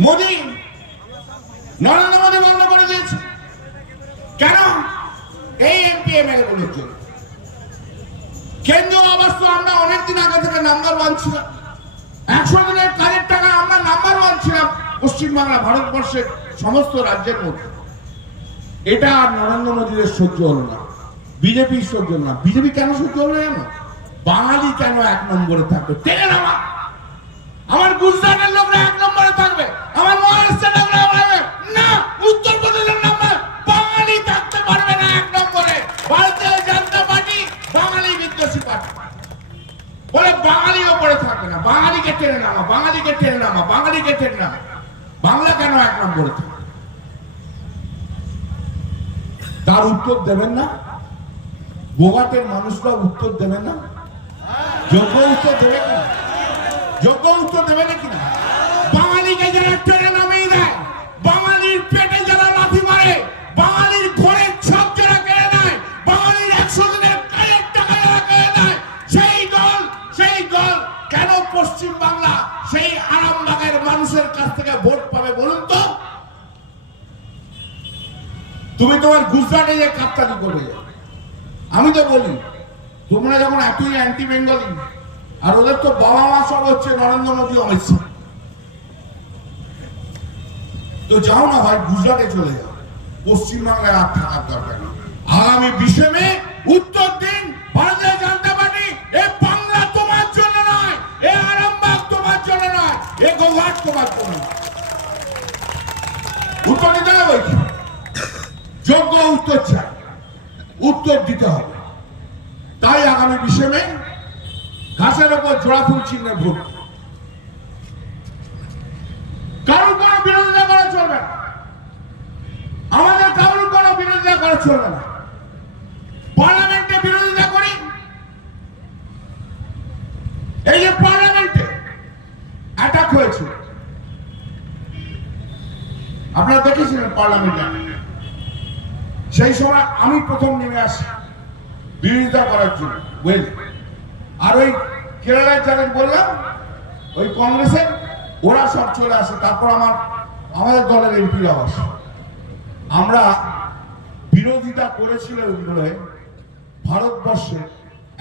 মোদি নরেন্দ্র মোদী বন্ধ করে দিয়েছে। কেন? এই এমপি এমএলএ গুলোর জন্য। কেন্দ্রীয় আবাস তো আমরা অনেকদিন আগে থেকে নাম্বার ওয়ান ছিলাম। একশো দিনের কাজের টাকা আমরা নাম্বার ওয়ান ছিলাম পশ্চিমবাংলা, ভারতবর্ষের সমস্ত রাজ্যের মধ্যে। এটা আর নরেন্দ্র মোদীর সহ্য হলো না। বিজেপির সহ্য হলো না। বিজেপি কেন সহ্য হলো না জানো? বাঙালি কেন এক নম্বরে থাকবে? টেনে নামা। আমার গুজরাটের লোকরা এক নম্বরে বলে বাঙালি ওপরে থাকবে না। বাঙালিকে টেনে নামা, বাঙালিকে টেনে নামা, বাঙালিকে টেনে নামা। বাংলা কেন এক নম্বরে থাকবে? তার উত্তর দেবেন না। গোয়াতের মানুষরা উত্তর দেবেন না। যোগ্য উত্তর দেবে কিনা যোগ্য উত্তর দেবে না কিনা? বাঙালিকে যারা মানুষের কাছ থেকে ভোট পাবে বলুন তো? তুমি তোমার গুজরাটে যে কাপ্তানি করে যাও আমি তো বলি, তোমরা যখন এতই অ্যান্টি বেঙ্গলি আর ওদের তো বাবা মা সব হচ্ছে নরেন্দ্র মোদী, অমিত শাহ। তো যাও না ভাই, গুজরাটে চলে যাও। পশ্চিমবাংলায় আর থাকার দরকার আগামী বিশে মে, উত্তর দিন ভারতীয় জনতা পার্টি এ বাংলা তোমার জন্য নয় এ আরামবাগ তোমার জন্য নয় এ গোঘাট তোমার জন্য নয়। উত্তর দিতে হবে কি? যোগ্য উত্তর চাই উত্তর দিতে হবে তাই আগামী বিশে মে ঘাসের ওপর জোড়া ফুল চিহ্নে ভোট কারোর কোনো বিরোধিতা করা চলবে না আমাদের কারোর কোনো বিরোধিতা করা চলবে না পার্লামেন্টে বিরোধিতা করি এই যে পার্লামেন্টে অ্যাটাক হয়েছে আপনারা দেখেছিলেন পার্লামেন্টে সেই সময় আমি বিরোধিতা করার জন্য। ওয়েল আর ওই কেরালায় বললাম? ওই কংগ্রেসের, ওরা সব চলে আসে। তারপর আমার, আমাদের দলের এমপিরা আমরা বিরোধিতা করেছিলেন বলে ভারতবর্ষে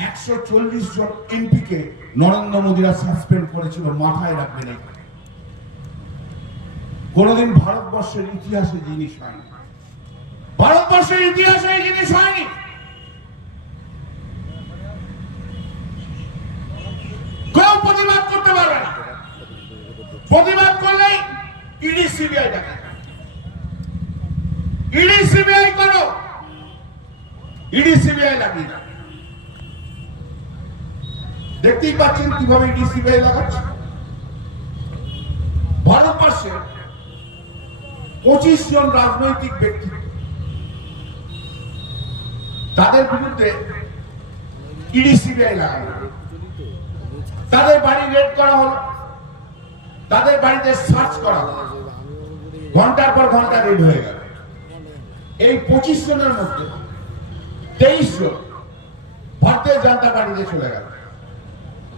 একশো চল্লিশ জন এমপিকে নরেন্দ্র মোদীরা সাসপেন্ড করেছিল, মাথায় রাখবেন কোনোদিন ভারতবর্ষের ইতিহাসে জিনিস হয়নি। ভারতবর্ষের ইতিহাসে এই জিনিস হয়নি। কেউ প্রতিবাদ করতে পারবে না। প্রতিবাদ করলেই ইডি সিবিআই ডাকে ইডি সিবিআই করো। ইডি সিবিআই দাও। দেখতেই পাচ্ছেন কীভাবে ইডি সিবিআই লাগাচ্ছে। ভারতবর্ষে পঁচিশ জন রাজনৈতিক ব্যক্তি তাদের বিরুদ্ধে ইডি, সিবিআই লাগানো তাদের বাড়ি রেড করা হলো। তাদের বাড়িতে সার্চ করা হলো। ঘণ্টার পর ঘণ্টা রেড হয়ে গেল। এই পঁচিশ জনের মধ্যে তেইশ জন ভারতীয় জনতা পার্টিতে চলে গেল।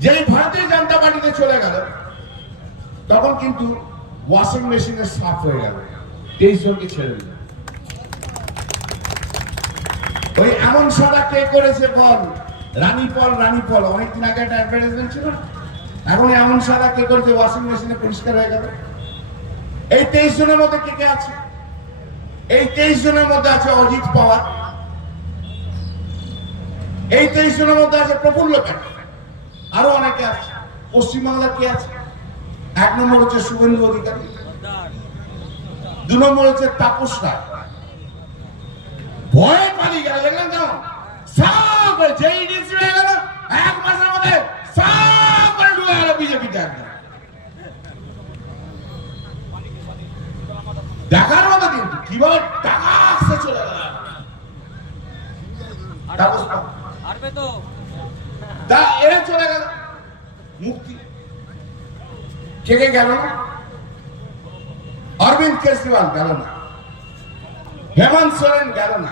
যেই ভারতীয় জনতা পার্টিতে চলে গেল, তখন কিন্তু ওয়াশিং মেশিনের সাফ হয়ে গেল। তেইশ জনকে ছেড়ে দিল ওই এমন সাদা কে করেছে বল? রানী পল রানী পল। অনেকদিন আগে একটা অ্যাডভার্টাইজমেন্ট ছিল এখন এমন সাদা কে করেছে ওয়াশিং মেশিনে পরিষ্কার হয়ে গেল। এই তেইশ জনের মধ্যে কে কে আছে? এই তেইশ জনের মধ্যে আছে অজিত পাওয়ার। এই তেইশ জনের মধ্যে আছে প্রফুল্ল প্যাটেল আরও অনেকে আছে। পশ্চিমবাংলা কে আছে? এক নম্বর হচ্ছে শুভেন্দু অধিকারী। দু নম্বর হচ্ছে তাপস রায়। ভয়ে পালিয়ে গেল দেখলেন সাপ করে যেই ডিসি হয়ে গেল। এক মাসের মধ্যে করে ঢুকে গেল বিজেপিতে একদম দেখার মতো কিন্তু কীভাবে টাকা আসতে চলে গেল। তো তা। চলে মুক্তি। কে কে গেল? না অরবিন্দ কেজরিওয়াল গেল না। হেমন্ত সোরেন গেল না।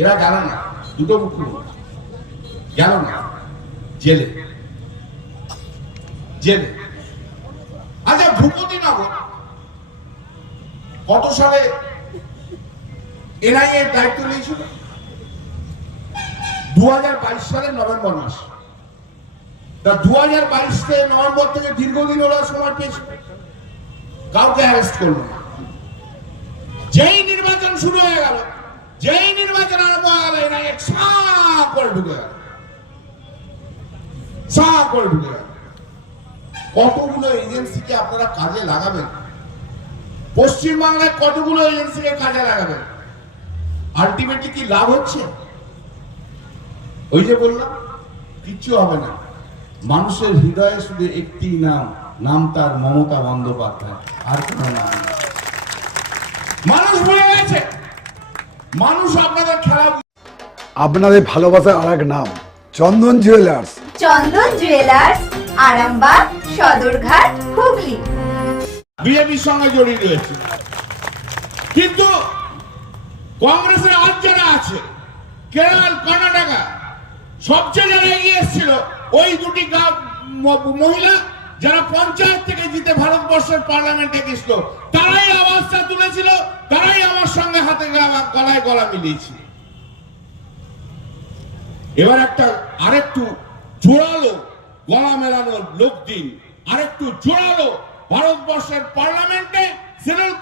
এরা গেল না, দুটো মুখ্যমন্ত্রী গেল না, জেলে। জেলে। আচ্ছা ভূপতি নগর, কত সালে এনআইএ দায়িত্ব নিয়েছিল? দু সালের নভেম্বর মাস। তা দু হাজার বাইশ থেকে নভেম্বর থেকে দীর্ঘদিন ওরা সময় পেয়েছে। কাউকে অ্যারেস্ট করল যেই নির্বাচন শুরু হয়ে গেল যেই নির্বাচন আরম্ভ গেল এরা এক করে ঢুকে গেল। সা কতগুলো এজেন্সিকে আপনারা কাজে লাগাবেন? পশ্চিমবাংলায় কতগুলো এজেন্সিকে কাজে লাগাবেন? আলটিমেটলি কি লাভ হচ্ছে? ওই যে বললাম, কিচ্ছু হবে না। মানুষের হৃদয়ে শুধু একটি নাম নাম তার মমতা বন্দ্যোপাধ্যায়। আর কোন নাম। মানুষ ভুলে গেছে। মানুষ আপনাদের খেলা আপনাদের ভালোবাসার আর এক নাম চন্দন জুয়েলার্স চন্দন জুয়েলার্স আরামবাগ সদরঘাট হুগলি। বিজেপির সঙ্গে জড়িয়ে রয়েছে। কিন্তু কংগ্রেসের আজ যারা আছে কেরল কর্ণাটকা সবচেয়ে যারা এগিয়ে এসেছিল ওই দুটি গা- মহিলা যারা পঞ্চায়েত থেকে জিতে ভারতবর্ষের পার্লামেন্টে গেছিল, তারাই আওয়াজটা তুলেছিল, তারাই আমার সঙ্গে হাতে গলায় গলা মিলিয়েছিল এবার একটা আরেকটু জোরালো গলা মেলানোর লোক দিন, আরেকটু জোরালো ভারতবর্ষের পার্লামেন্টে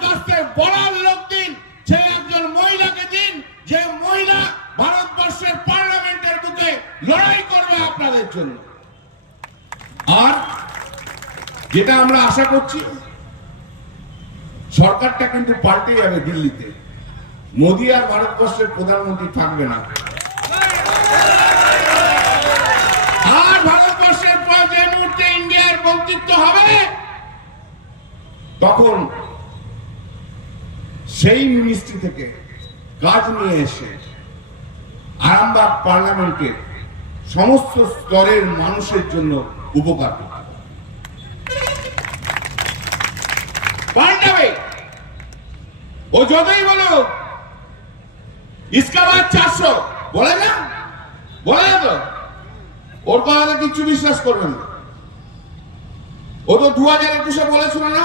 কাস্টের বলার লোক দিন সে একজন মহিলাকে দিন, যে মহিলা ভারতবর্ষের পার্লামেন্টের বুকে লড়াই করবে আপনাদের জন্য। আর যেটা আমরা আশা করছি, সরকারটা কিন্তু পাল্টে যাবে দিল্লিতে। মোদী আর ভারতবর্ষের প্রধানমন্ত্রী থাকবে না। আর ভারতবর্ষের পর যে মুহূর্তে ইন্ডিয়ার বক্তৃত্ব হবে, তখন সেই মিনিস্ট্রি থেকে কাজ নিয়ে এসে আরামবাগ পার্লামেন্টের সমস্ত স্তরের মানুষের জন্য উপকার করতে ও যতই বলো ইসকা বাদ চারশো। বলে না? বলে না তো? ওর কথাতে কিচ্ছু বিশ্বাস করবেন না। ও তো দু হাজার একুশে বলেছিল না?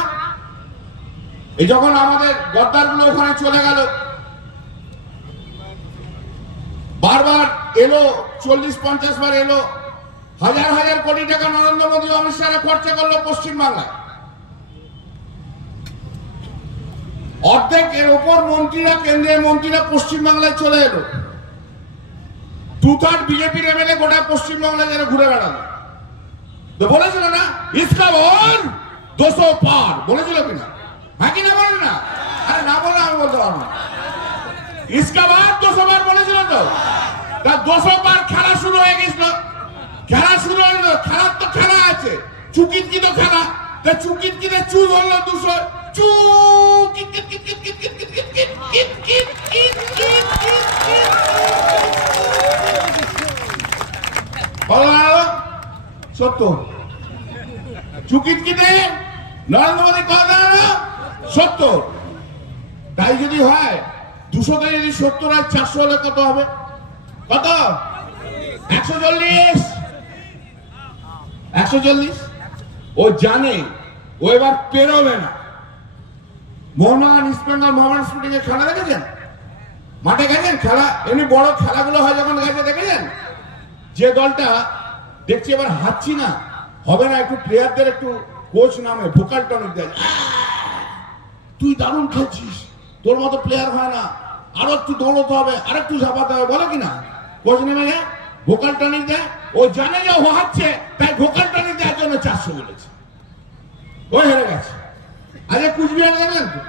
এই যখন আমাদের গদ্দারগুলো ওখানে চলে গেল, বারবার এলো, চল্লিশ, পঞ্চাশ বার এলো, হাজার হাজার কোটি টাকা নরেন্দ্র মোদী অমিত শাহরা খরচা করল পশ্চিমবাংলায়। অর্ধেক এর ওপর মন্ত্রীরা, কেন্দ্রের মন্ত্রীরা পশ্চিমবাংলায় চলে এলো। টু থার্ড বিজেপির এমএলএ গোটা পশ্চিমবাংলায় যারা ঘুরে বেড়ালো। বলেছিল না ইসকা বল দুশো পার বলেছিল কিনা? হ্যাঁ কি না বলেন না? আরে না বললে আমি বলতে পারব না। ইসকা বার বলেছিল তো। তা দুশো বার খেলা শুরু হয়ে গেছিল। খেলা শুরু হলো খেলার তো খেলা আছে। চুকিত কি তো খেলা। তা চুকিত কিতে চু হলো দুশো তাই যদি হয় যদি সত্তর চারশো হলে কত হবে? কত? একশো চল্লিশ। একশো চল্লিশ? ও জানে, ও এবার পেরোবে না। যে দলটা দেখছি এবার না, হবে না, একটু প্লেয়ারদের একটু কোচ নামে ভোকাল দেয়। তুই দারুণ খেলছিস, তোর মতো প্লেয়ার হয় না। আরও একটু দৌড়তে হবে, আর একটু ঝাপাতে হবে, বলে কিনা? কোচ নেমে যায় ভোকাল টনিক দেয়। ও জানে যে ও হাঁটছে, তাই ভোকাল টনিক দেওয়ার জন্য চারশো বলেছে। ও হেরে গেছে। আরে কুচবিহার তো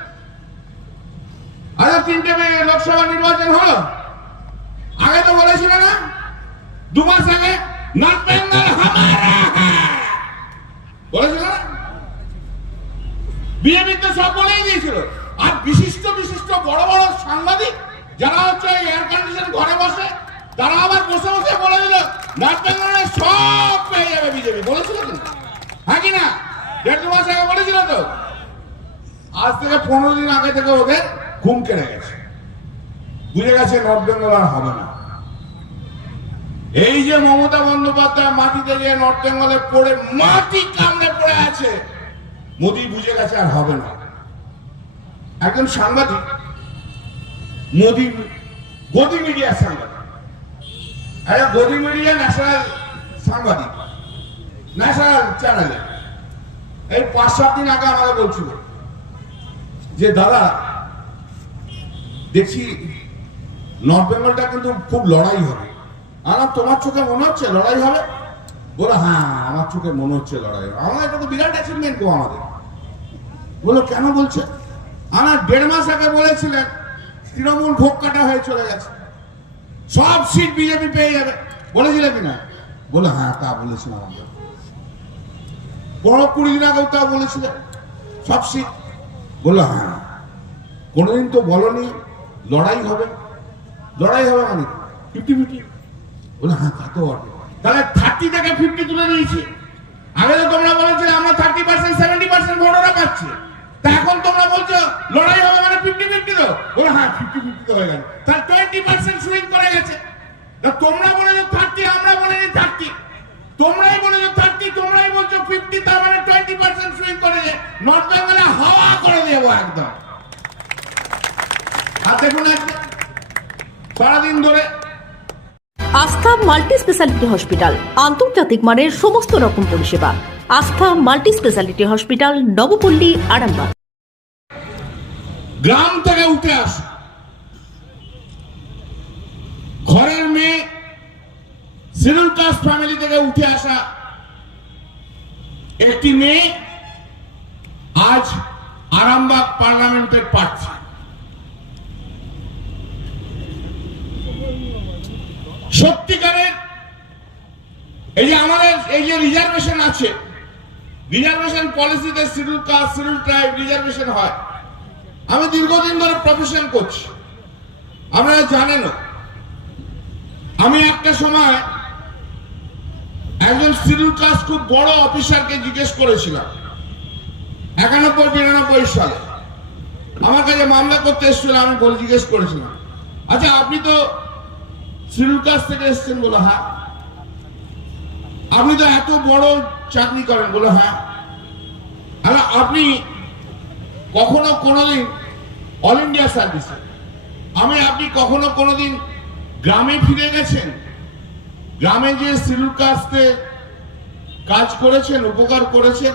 আরে তিনটে মে- লোকসভা নির্বাচন হলো। আগে তো বলেছিল না, দু মাস আগে বলেছিল না? তো সব বলেই দিয়েছিল। আর বিশিষ্ট বিশিষ্ট বড় বড় সাংবাদিক, যারা হচ্ছে এয়ার কন্ডিশন ঘরে বসে, তারা আবার বসে বসে বলে দিল নর্থ সব পেয়ে যাবে বিজেপি। বলেছিল কিন্তু হ্যাঁ কি না? দেড় দু মাস আগে বলেছিল তো? আজ থেকে পনেরো দিন আগে থেকে ওদের ঘুম কেড়ে গেছে। বুঝে গেছে নর্থ বেঙ্গল আর হবে না। এই যে মমতা বন্দ্যোপাধ্যায় মাটিতে যে নর্থ বেঙ্গলে পড়ে, মাটি কামড়ে পড়ে আছে, মোদি বুঝে গেছে আর হবে না। একজন সাংবাদিক, মোদি, গদি মিডিয়ার সাংবাদিক। গদি মিডিয়া ন্যাশনাল সাংবাদিক, ন্যাশনাল চ্যানেলে। এই পাঁচ সাত দিন আগে আমাকে বলছিল যে দাদা, দেখছি নর্থ বেঙ্গলটা কিন্তু খুব লড়াই হবে। আর তোমার চোখে মনে হচ্ছে লড়াই হবে? বলো হ্যাঁ আমার চোখে মনে হচ্ছে লড়াই হবে। আমাদের এটা তো বিরাট অ্যাচিভমেন্ট গো আমাদের। বলো, কেন বলছে? আমার দেড় মাস আগে বলেছিলেন, তৃণমূল ভোগ কাটা হয়ে চলে গেছে। সব সিট বিজেপি পেয়ে যাবে। বলেছিলে কিনা? বলে হ্যাঁ তা বলেছিলাম আমরা। বড় কুড়ি দিন আগেও তা বলেছিলেন, সব সিট বলল হ্যাঁ কোনোদিন তো বলনি লড়াই হবে। লড়াই হবে মানে? Fifty fifty. বলে হ্যাঁ তা তো বটে। তাহলে থার্টি থেকে ফিফটি তুলে দিয়েছি। আগে তো তোমরা বলেছিলে আমরা থার্টি পার্সেন্ট সেভেন্টি পার্সেন্ট ভোটাররা পাচ্ছি। তা এখন তোমরা বলছো লড়াই হবে মানে ফিফটি ফিফটি তো? বলে হ্যাঁ ফিফটি ফিফটি তো হয়ে গেল। তাহলে টোয়েন্টি পার্সেন্ট সুইং করে গেছে। তোমরা বলেছ থার্টি আমরা বলেছি থার্টি তোমরাই বলেছ থার্টি তোমরাই বলছো ফিফটি তার মানে টোয়েন্টি পার্সেন্ট সুইং করে যে নর্থ বেঙ্গলে হাওয়া করে দেবো একদম। দেখুন একদম সারাদিন ধরে। আস্থা মাল্টি স্পেশালিটি হসপিটাল আন্তর্জাতিক মানের সমস্ত রকম পরিষেবা। Astha multi speciality hospital Nabapally Arambagh. গ্রাম থেকে উঠে আসে। ঘরের মেয়ে শিডিউল কাস্ট ফ্যামিলি থেকে উঠে আসা একটি মেয়ে আজ আরামবাগ পার্লামেন্টের প্রার্থী। সত্যিকারের এই যে আমাদের এই যে রিজার্ভেশন আছে রিজার্ভেশন পলিসিতে schedule caste schedule tribe reservation হয়। আমি দীর্ঘদিন ধরে প্রফেশন করছি। আপনারা জানেন আমি একটা সময় একজন শিডিউল কাস্ট খুব বড় অফিসারকে জিজ্ঞেস করেছিলাম। একানব্বই, বিরানব্বই সালে। আমার কাছে মামলা করতে এসেছিল, আমি বলে জিজ্ঞেস করেছিলাম। আচ্ছা আপনি তো শিডিউল কাস্ট থেকে এসেছেন বলো হ্যাঁ? আপনি তো এত বড় চাকরি করেন বলো হ্যাঁ? আর আপনি কখনো কোনোদিন অল ইন্ডিয়া সার্ভিসে, আমি, আপনি কখনো কোনোদিন গ্রামে ফিরে গেছেন? গ্রামে যে শিলুর কাস্টে কাজ করেছেন, উপকার করেছেন,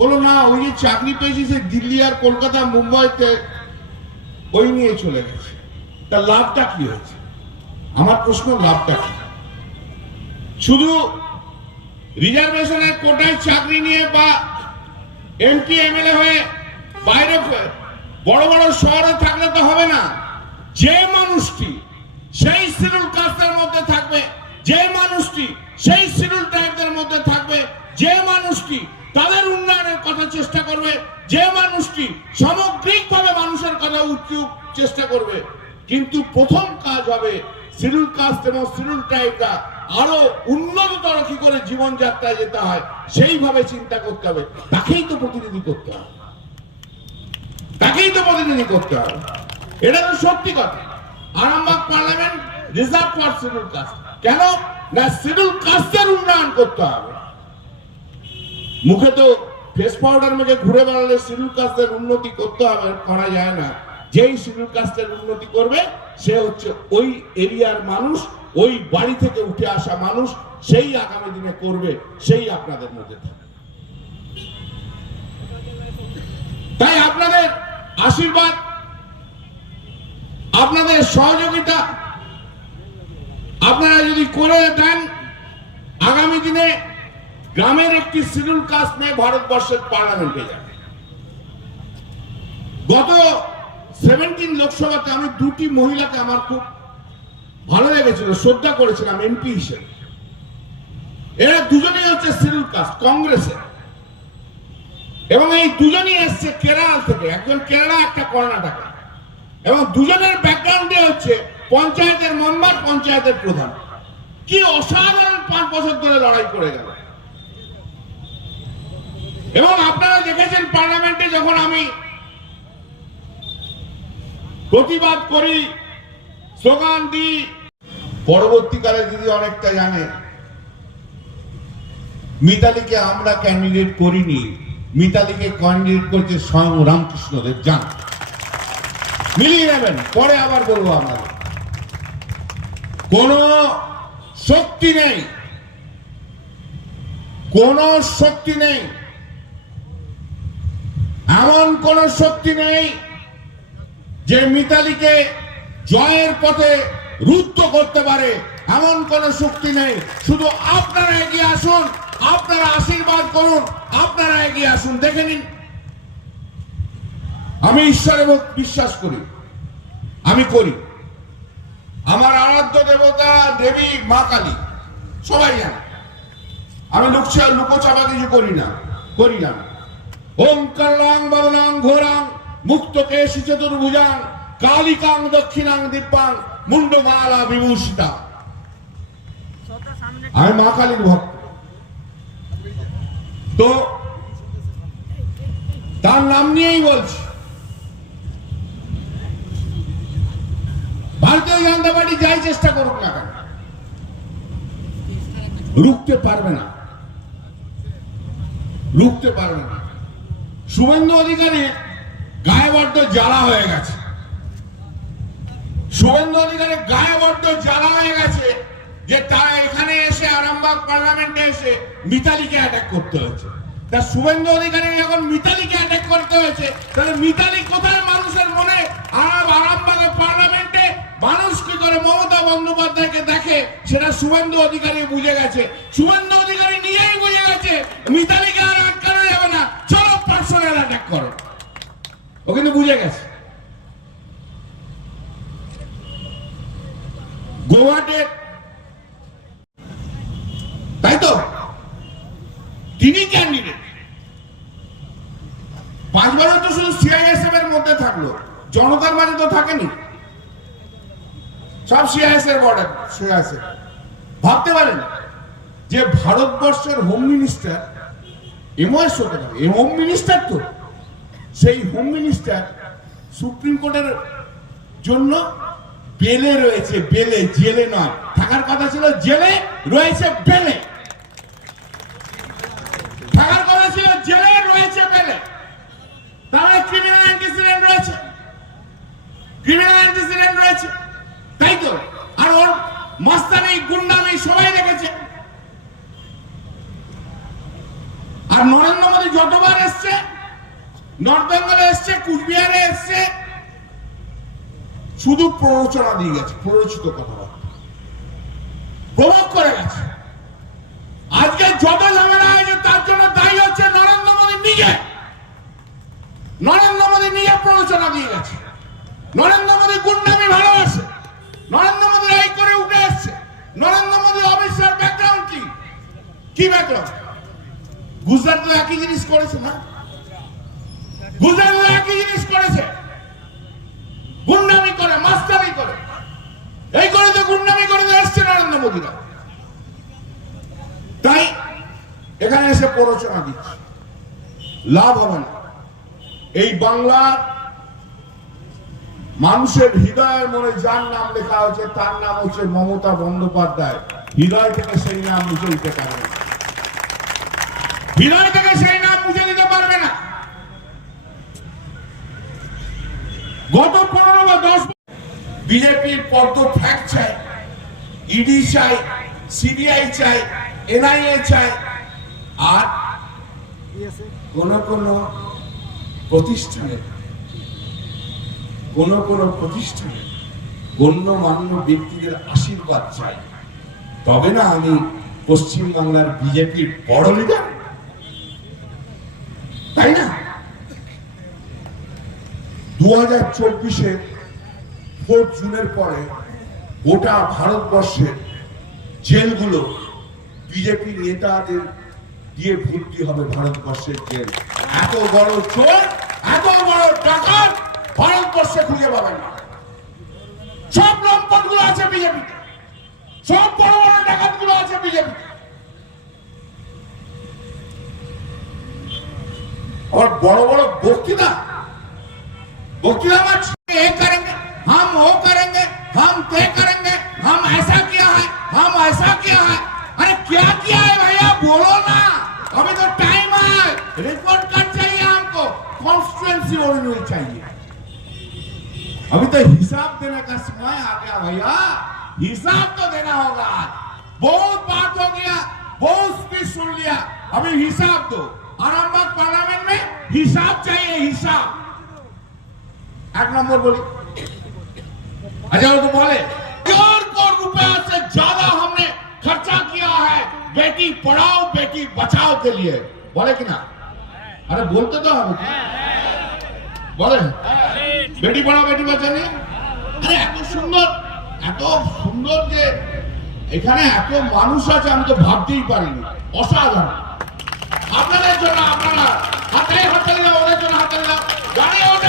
বলো না, ওই যে চাকরি পেয়েছি সে দিল্লি আর কলকাতা, মুম্বাইতে ওই নিয়ে চলে গেছে। তা লাভটা কি হয়েছে? আমার প্রশ্ন, লাভটা কি? শুধু রিজার্ভেশনের কোটায় চাকরি নিয়ে বা এমপি, এমএলএ হয়ে বাইরে বড় বড় শহরে থাকলে তো হবে না। যে মানুষটি সেই শিডিউল কাস্টের মধ্যে থাকবে যে মানুষটি সেই শিডিউল ট্রাইবদের মধ্যে থাকবে, যে মানুষটি তাদের উন্নয়নের কথা চেষ্টা করবে, যে মানুষটি সামগ্রিকভাবে মানুষের কথা উচ্চ চেষ্টা করবে। কিন্তু প্রথম কাজ হবে শিডিউল কাস্ট এবং শিডিউল ট্রাইবরা আরও উন্নততর কি করে জীবনযাত্রায় যেতে হয়, সেইভাবে চিন্তা করতে হবে। তাকেই তো প্রতিনিধি করতে হবে। তাকেই তো প্রতিনিধি করতে হবে। এটা তো সত্যি কথা। Arambagh parliament reserve for schedule caste কেন? না শিডিউল কাস্টের উন্নয়ন করতে হবে। মুখে তো ফেস পাউডার মেখে ঘুরে বেড়ালে শিডিউল কাস্টের উন্নতি করতে হবে, করা যায় না। যেই শিডিউল কাস্টের উন্নতি করবে, সে হচ্ছে ওই এরিয়ার মানুষ, ওই বাড়ি থেকে উঠে আসা মানুষ, সেই আগামী দিনে করবে, সেই আপনাদের মধ্যে থাকবে। তাই আপনাদের আশীর্বাদ, আপনাদের সহযোগিতা আপনারা যদি করে দেন, আগামী দিনে গ্রামের একটি শিডিউল কাস্ট নিয়ে ভারতবর্ষের পার্লামেন্টে যাবে। গত সেভেন্টিন লোকসভাতে আমি দুটি মহিলাকে আমার খুব ভালো লেগেছিল, শ্রদ্ধা করেছিলাম এমপি হিসেবে। এরা দুজনেই হচ্ছে শিডিউল কাস্ট, কংগ্রেসের। এবং এই দুজনই এসছে কেরালা থেকে। একজন কেরালা, একটা কর্ণাটকা। এবং দুজনের ব্যাকগ্রাউন্ডে হচ্ছে পঞ্চায়েতের মেম্বার, পঞ্চায়েতের প্রধান। কি অসাধারণ পাঁচ বছর ধরে লড়াই করে গেল। এবং আপনারা দেখেছেন পার্লামেন্টে যখন আমি প্রতিবাদ করি, স্লোগান দিই, পরবর্তীকালে দিদি অনেকটা জানে, মিতালিকে আমরা ক্যান্ডিডেট করিনি। মিতালিকে ক্যান্ডিডেট করছে স্বয়ং রামকৃষ্ণদেব যান মিলিয়ে নেবেন, পরে আবার বলব আপনাদের। কোন শক্তি নেই। কোন শক্তি নেই। এমন কোন শক্তি নেই যে মিতালিকে জয়ের পথে রুদ্ধ করতে পারে। এমন কোন শক্তি নেই। শুধু আপনারা এগিয়ে আসুন, আপনারা আশীর্বাদ করুন, আপনারা এগিয়ে আসুন, দেখে নিন। আমি ঈশ্বরে বিশ্বাস করি। আমি করি। আমার আরাধ্য দেবতা দেবী মা কালী, সবাই জানে। আমি লুকছা লুকোচাপা কিছু করি না করি না। ওম কালাং বদনাং ঘোরাং, মুক্ত কেশি চতুর্ভুজাং, কালিকাং, দক্ষিণাং, দিব্যাং মুন্ডমালা বিভূষিতা। আমি মা কালীর ভক্ত। তো, তার নাম নিয়েই বলছি। ভারতীয় জনতা পার্টি যাই চেষ্টা করুক না কেন, রুখতে পারবে না। রুখতে পারবে না। শুভেন্দু অধিকারী গায়ে বড্ড জ্বালা হয়ে গেছে। শুভেন্দু অধিকারী গায়ে বড্ড জ্বালা হয়ে গেছে যে তারা এখানে এসে আরামবাগ পার্লামেন্টে এসে মিতালিকে অ্যাটাক করতে হয়েছে তা শুভেন্দু অধিকারী যখন মিতালিকে অ্যাটাক করতে হয়েছে। তাহলে মিতালি কোথায় মানুষের মনে আরাম, আরামবাগে পার্লামেন্টে মানুষ কি করে মমতা বন্দ্যোপাধ্যায়কে দেখে? সেটা শুভেন্দু অধিকারী বুঝে গেছে। শুভেন্দু অধিকারী নিজেই বুঝে গেছে, মিতালিকে আর আটকানো যাবে না। চলো পার্সোনাল অ্যাটাক করো। ও কিন্তু বুঝে গেছে গোয়াটে তাই তো তিনি ক্যান্ডিডেট পাঁচবারও তো শুধু সিআইএসএফ এর মধ্যে থাকল জনতার মাঝে তো থাকেনি সব বর্ডার শুয়ে আছে। ভাবতে পারেন যে ভারতবর্ষের হোম মিনিস্টার এমওএস হতে পারে হোম মিনিস্টার তো সেই হোম মিনিস্টার সুপ্রিম কোর্টের জন্য বেলে রয়েছে বেলে জেলে নয়। থাকার কথা ছিল জেলে রয়েছে বেলে থাকার কথা ছিল জেলে রয়েছে বেলে তাহলে ক্রিমিনাল অ্যান্টিসিডেন্ট রয়েছে ক্রিমিনাল অ্যান্টিসিডেন্ট রয়েছে তাই তো আর ওর মাস্তানি, গুন্ডামি সবাই দেখেছে। আর নরেন্দ্র মোদী যতবার এসছে, নর্থ বেঙ্গলে এসছে, কুচবিহারে এসছে, শুধু প্ররোচনা দিয়ে গেছে, প্ররোচিত কথাবার্তা। প্রভোগ করে গেছে। আজকে যত ঝামেলা হয়েছে, তার জন্য দায়ী হচ্ছে নরেন্দ্র মোদী নিজে। নরেন্দ্র মোদী নিজে প্ররোচনা দিয়ে গেছে। নরেন্দ্র মোদী গুন্ডামি ভালোবাসে। নরেন্দ্র মোদী এই করে উঠে এসছে নরেন্দ্র মোদী অফিসার ব্যাকগ্রাউন্ড কি কি ব্যাকগ্রাউন্ড? গুজরাট তো একই জিনিস করেছে না? গুজরাট একই জিনিস করেছে। গুন্ডামি করে, মাস্তানি করে। এই করে তো গুন্ডামি করে তো এসছে নরেন্দ্র মোদীরা। তাই এখানে এসে প্ররোচনা দিচ্ছে। লাভ হবে না। এই বাংলার মানুষের হৃদয়ের মনে যার নাম লেখা হয়েছে, তার নাম হচ্ছে মমতা বন্দ্যোপাধ্যায়। হৃদয় থেকে সেই নাম মুছে দিতে পারবে হৃদয় থেকে সেই নাম মুছে দিতে পারবে না। গত পনেরো বা দশ পদ্ম ফ্যাক চাই ইডি চাই সিবিআই চাই এনআইএ চাই, আর কোন কোন প্রতিষ্ঠানে, কোন কোন প্রতিষ্ঠানে গণ্যমান্য ব্যক্তিদের আশীর্বাদ চাই। তবে না আমি পশ্চিম বাংলার বিজেপির বড় লিডার তাই না দু হাজার চব্বিশে ফোর্থ জুনের পরে গোটা ভারতবর্ষের জেলগুলো বিজেপি নেতাদের দিয়ে ভর্তি হবে ভারতবর্ষের জেল। এত বড় চোর, এত বড় ডাকাত ভারতবর্ষে খুঁজে পাবেন না। সব লম্পটগুলো আছে বিজেপিতে। সব বড় বড় ডাকাতগুলো আছে বিজেপিতে। আবার বড় বড় বক্তৃতা बक्तृता मत ये करेंगे। हम वो करेंगे, हम ते करेंगे, हम ऐसा किया है, हम ऐसा किया है। अरे क्या किया है भैया? बोलो ना। अभी तो टाइम है। रिपोर्ट कार्ड चाहिए हमको। कॉन्स्टिट्यूंसी ओरिजिनल चाहिए। अभी तो हिसाब देने का समय आ गया भैया। हिसाब तो देना होगा। बहुत बात हो गया, बहुत स्पीच सुन लिया। अभी हिसाब दो। आरामबाग पार्लियामेंट में हिसाब चाहिए, हिसाब। एक नंबर बोली अच्छा वो तो बोले चार करोड़ रुपया से ज्यादा हमने खर्चा किया है बेटी पढ़ाओ बेटी बचाओ के लिए बोले कि ना अरे बोलते तो हम বলে বেটি পড়াও বেটি বাঁচাও নিয়ে আরে এত সুন্দর এত সুন্দর যে এখানে এত মানুষ আছে আমি তো ভাবতেই পারিনি অসাধারণ আপনাদের জন্য আপনারা হাতে হাতে দাও ওদের জন্য হাতে দাও গাড়ি ওঠে